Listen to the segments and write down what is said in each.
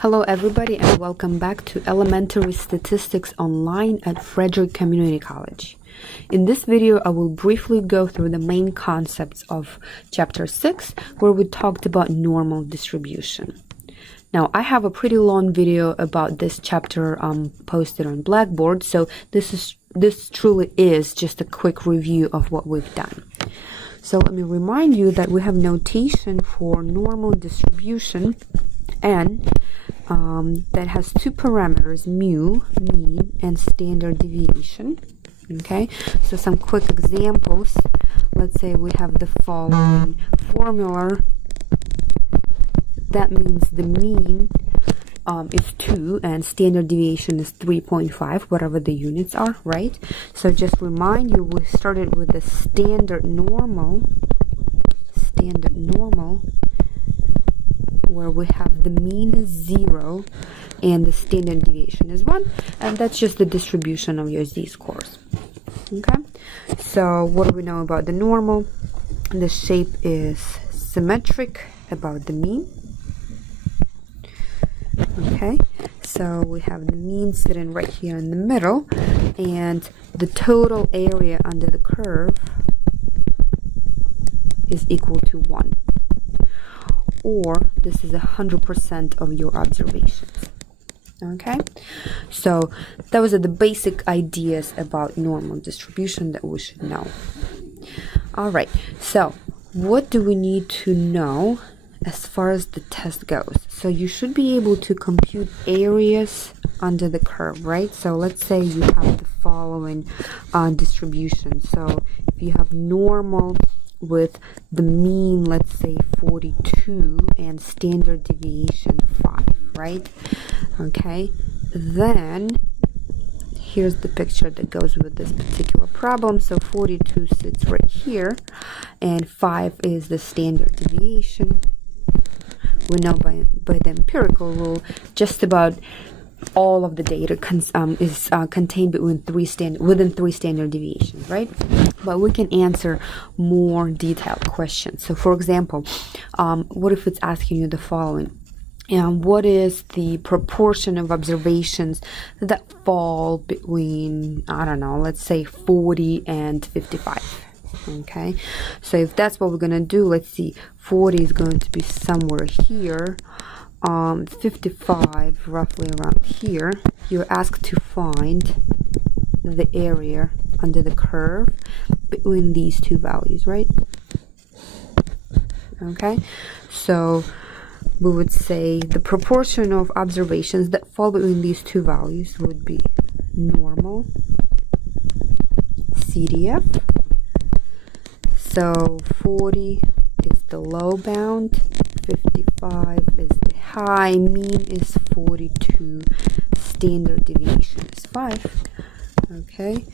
Hello everybody and welcome back to Elementary Statistics Online at Frederick Community College. In this video, I will briefly go through the main concepts of Chapter 6, where we talked about normal distribution. Now, I have a pretty long video about this chapter posted on Blackboard, so this truly is just a quick review of what we've done. So let me remind you that we have notation for normal distribution n that has two parameters, mu, mean, and standard deviation. Okay, so some quick examples. Let's say we have the following formula. That means the mean is 2 and standard deviation is 3.5, whatever the units are, right? So just remind you, we started with the standard normal, where we have the mean is 0 and the standard deviation is 1, and that's just the distribution of your z-scores. Okay, so what do we know about the normal? The shape is symmetric about the mean. Okay, so we have the mean sitting right here in the middle, and the total area under the curve is equal to 1. Or this is 100% of your observations. Okay, so those are the basic ideas about normal distribution that we should know. All right, so what do we need to know as far as the test goes? So you should be able to compute areas under the curve, right? So let's say you have the following distribution. So if you have normal with the mean, let's say 42, and standard deviation 5, right? Okay, then here's the picture that goes with this particular problem. So 42 sits right here, and 5 is the standard deviation. We know by the empirical rule, just about all of the data is contained within 3 standard deviations, right? But we can answer more detailed questions. So for example, what if it's asking you the following? What is the proportion of observations that fall between, I don't know, let's say 40 and 55? Okay, so if that's what we're going to do, let's see, 40 is going to be somewhere here, 55 roughly around here. You're asked to find the area under the curve between these two values, right? Okay, so we would say the proportion of observations that fall between these two values would be normal CDF. So 40 is the low bound, 55 is the high, mean is 42, standard deviation is 5. Okay,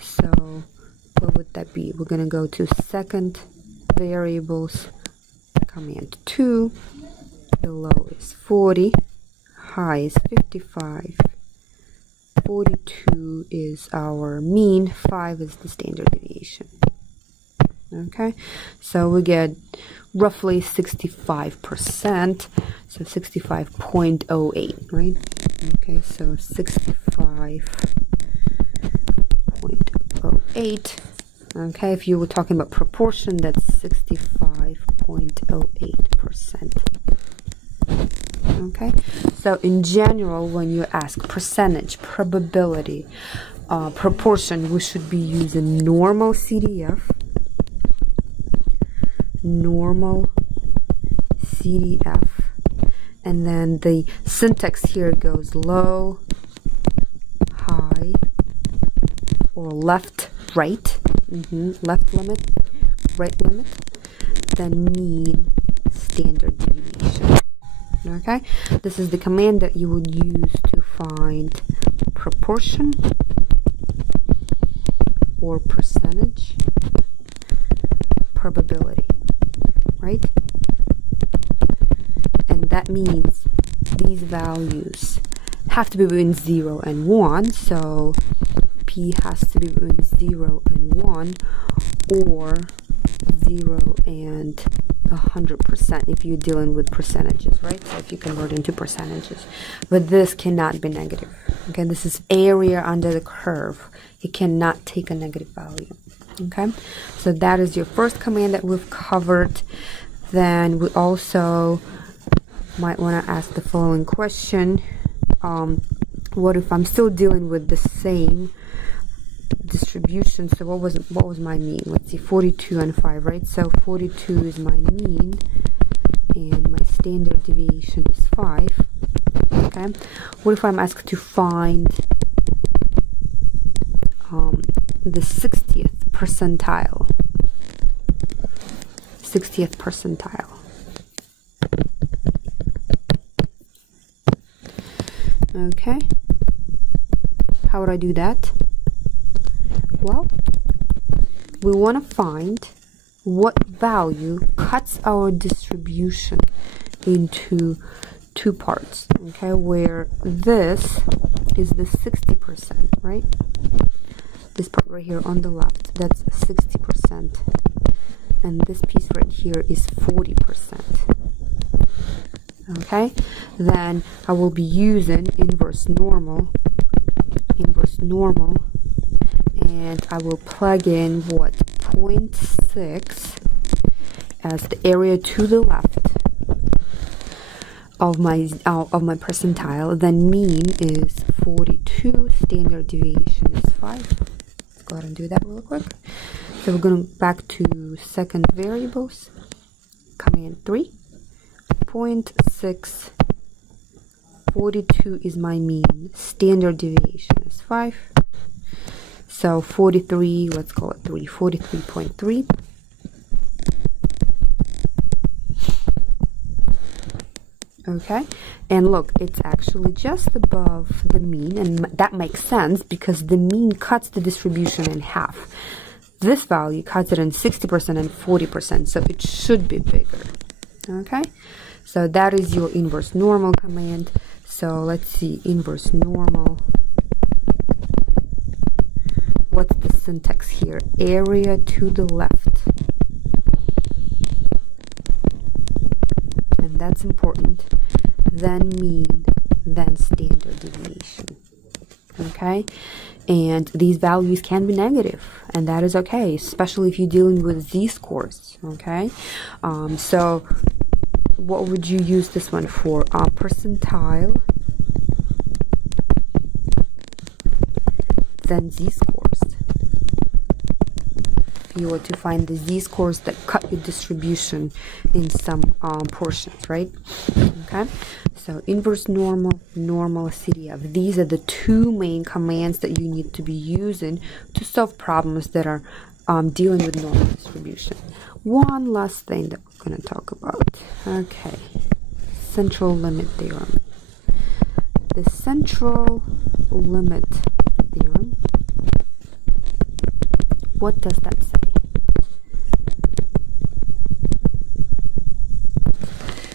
so what would that be? We're going to go to second variables, command 2, the low is 40, high is 55, 42 is our mean, 5 is the standard deviation. Okay, so we get roughly 65%, so 65.08, right? Okay, so 65.08. Okay, if you were talking about proportion, that's 65.08%. Okay, so in general, when you ask percentage, probability, proportion, we should be using normal CDF, and then the syntax here goes low, high, or left, right, left limit, right limit, then mean, standard deviation. Okay, this is the command that you would use to find proportion or percentage probability, right? And that means these values have to be between 0 and 1, so P has to be between 0 and 1, or 0 and 100% if you're dealing with percentages, right? So if you convert into percentages, but this cannot be negative. Okay, this is area under the curve. It cannot take a negative value. Okay, so that is your first command that we've covered. Then we also might want to ask the following question. What if I'm still dealing with the same distribution? So what was my mean? Let's see, 42 and 5, right? So 42 is my mean and my standard deviation is 5. Okay, what if I'm asked to find the 60th percentile? 60th percentile. Okay, how would I do that? Well, we want to find what value cuts our distribution into two parts, okay, where this is the 60%, right? This part right here on the left, that's 60%, and this piece right here is 40%. Okay, then I will be using inverse normal, and I will plug in what, 0.6 as the area to the left of my percentile. Then mean is 42, standard deviation is 5. Let's go ahead and do that real quick. So we're going back to second variables, command 3, 0.6, 42 is my mean, standard deviation is 5. So 43, let's call it 3, 43.3. Okay, and look, it's actually just above the mean, and that makes sense because the mean cuts the distribution in half. This value cuts it in 60% and 40%, so it should be bigger. Okay, so that is your inverse normal command. So let's see, inverse normal. What's the syntax here? Area to the left. And that's important. Then mean, then standard deviation. Okay? And these values can be negative, and that is okay, especially if you're dealing with z-scores. Okay? So what would you use this one for? Percentile, then z-scores. You want to find the z-scores that cut your distribution in some portions, right? Okay, so inverse normal, normal CDF. These are the two main commands that you need to be using to solve problems that are dealing with normal distribution. One last thing that we're going to talk about. Okay, central limit theorem. The central limit theorem. What does that say?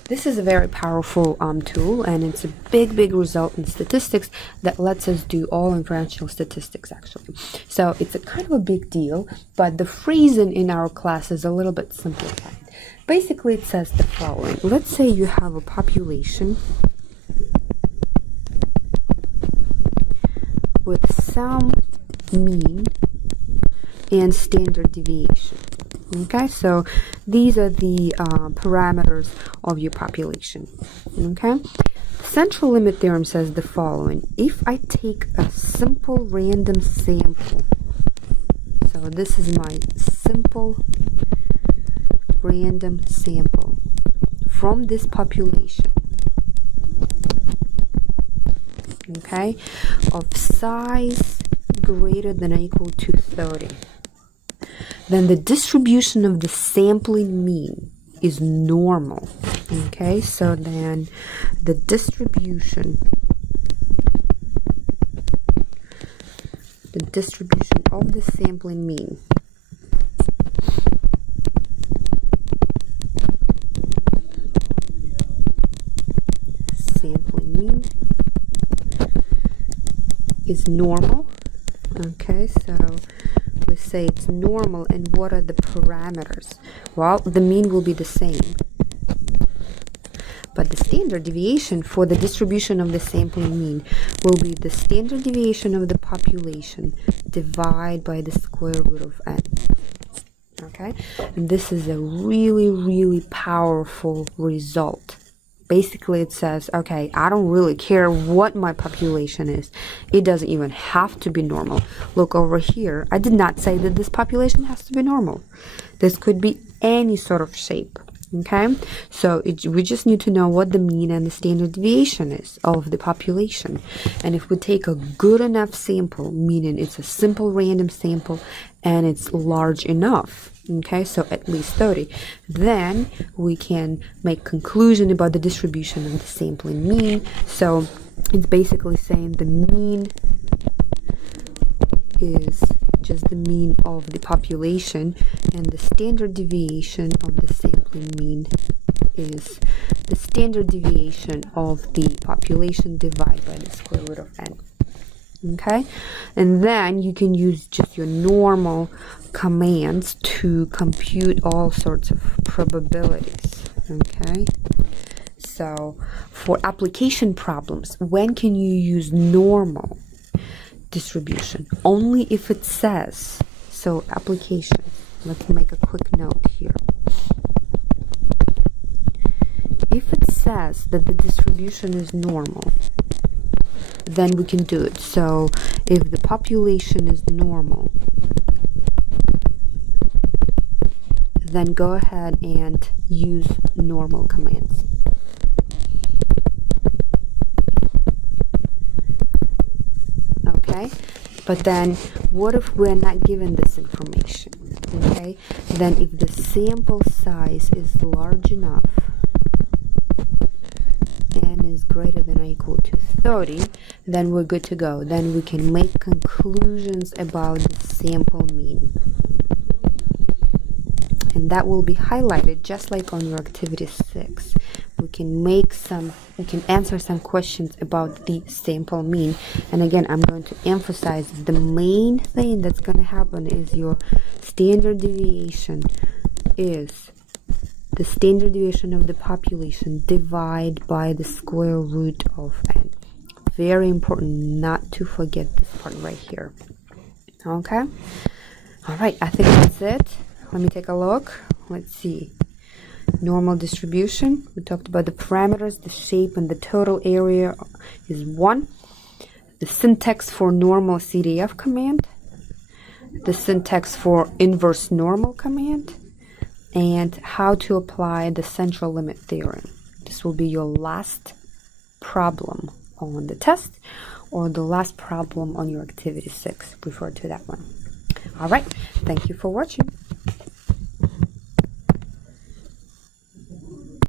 This is a very powerful tool, and it's a big result in statistics that lets us do all inferential statistics, actually. So it's a kind of a big deal, but the phrasing in our class is a little bit simplified. Basically, it says the following. Let's say you have a population with some mean and standard deviation. Okay, so these are the parameters of your population. Okay, central limit theorem says the following. If I take a simple random sample, so this is my simple random sample from this population, okay, of size greater than or equal to 30, then the distribution of the sampling mean is normal. Okay, so then the distribution of the sampling mean is normal. Okay, so we say it's normal, and what are the parameters? Well, the mean will be the same. But the standard deviation for the distribution of the sampling mean will be the standard deviation of the population divided by the square root of n. Okay? And this is a really, really powerful result. Basically, it says, okay, I don't really care what my population is. It doesn't even have to be normal. Look over here. I did not say that this population has to be normal. This could be any sort of shape. Okay, so we just need to know what the mean and the standard deviation is of the population. And if we take a good enough sample, meaning it's a simple random sample and it's large enough, okay, so at least 30, then we can make conclusion about the distribution of the sampling mean. So it's basically saying the mean is just the mean of the population, and the standard deviation of the sampling mean is the standard deviation of the population divided by the square root of n. Okay, and then you can use just your normal commands to compute all sorts of probabilities. Okay, so for application problems, when can you use normal distribution? Only if it says so. Application, let's make a quick note here. If it says that the distribution is normal, then we can do it. So if the population is normal, then go ahead and use normal commands. Okay, but then what if we're not given this information? Okay, then if the sample size is large enough and is greater than or equal to 30, then we're good to go. Then we can make conclusions about the sample mean, and that will be highlighted just like on your activity 6. We can answer some questions about the sample mean. And again, I'm going to emphasize the main thing that's going to happen is your standard deviation is the standard deviation of the population divided by the square root of n. Very important not to forget this part right here. Okay, all right, I think that's it. Let me take a look. Let's see. Normal distribution, we talked about the parameters, the shape, and the total area is 1. The syntax for normal CDF command, the syntax for inverse normal command, and how to apply the central limit theorem. This will be your last problem on the test, or the last problem on your activity 6. Refer to that one. All right, thank you for watching.